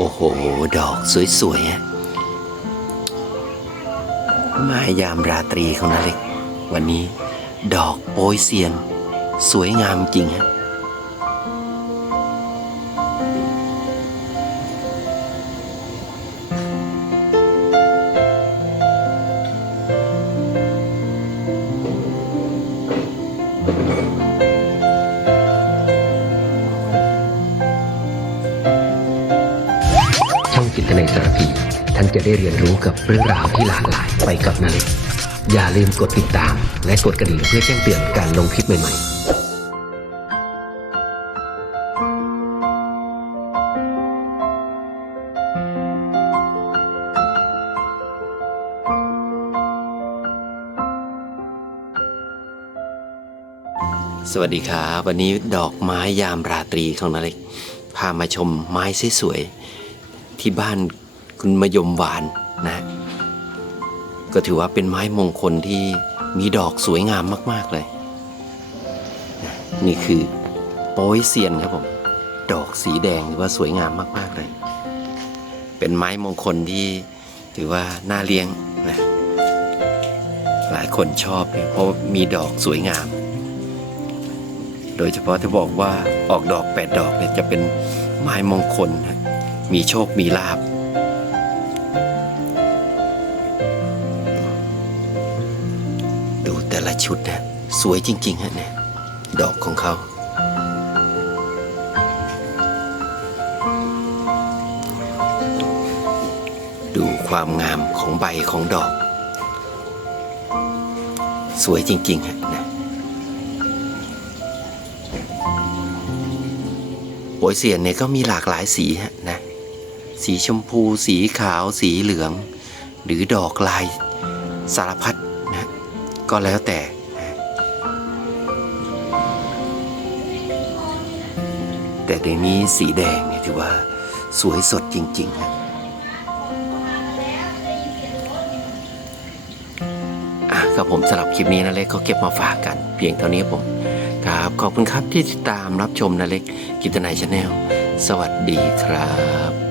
โอ้โห ดอกสวยๆฮะไม้ยามราตรีของนาเล็ก วันนี้ดอกโปยเซียน สวยงามจริงฮะ ช่องจิตในสารพี ท่านจะได้เรียนรู้กับเรื่องราวที่หลากหลายไปกับนาเล็กอย่าลืมกดติดตาม และกดกระดิ่งเพื่อแจ้งเตือนการลงคลิปใหม่ๆสวัสดีครับ วันนี้ดอกไม้ยามราตรีของนาเล็ก พามาชมไม้สวยๆ ที่บ้านคุณมยมหวานนะ ก็ถือว่าเป็นไม้มงคลที่มีดอกสวยงามมาก ๆเลย นี่คือโป้ยเซียนครับผม ดอกสีแดงถือว่าสวยงามมาก ๆเลย เป็นไม้มงคลที่ถือว่าน่าเลี้ยงนะหลายคนชอบเนี่ยเพราะมีดอกสวยงาม โดยเฉพาะที่บอกว่าออกดอกแปดดอกเนี่ยจะเป็นไม้มงคลนะ มีโชคมีลาบ ดูแต่ละชุดนะสวยจริง ๆ ฮะเนี่ยดอกของเขาดูความงามของใบของดอก สวยจริง ๆ ฮะนะโปยเสียนเนี่ยก็มีหลากหลายสีฮะนะ สีชมพู สีขาว สีเหลือง หรือดอกลายสารพัดนะก็แล้วแต่ แต่เดี๋ยวนี้สีแดงเนี่ยถือว่าสวยสดจริงๆฮะอะก็ผมสำหรับคลิปนี้นะเล็กก็เก็บมาฝากกัน เพียงเท่านี้ผมครับขอบคุณครับที่ติดตามรับชมนะเล็กกิตนายชาแนลสวัสดีครับ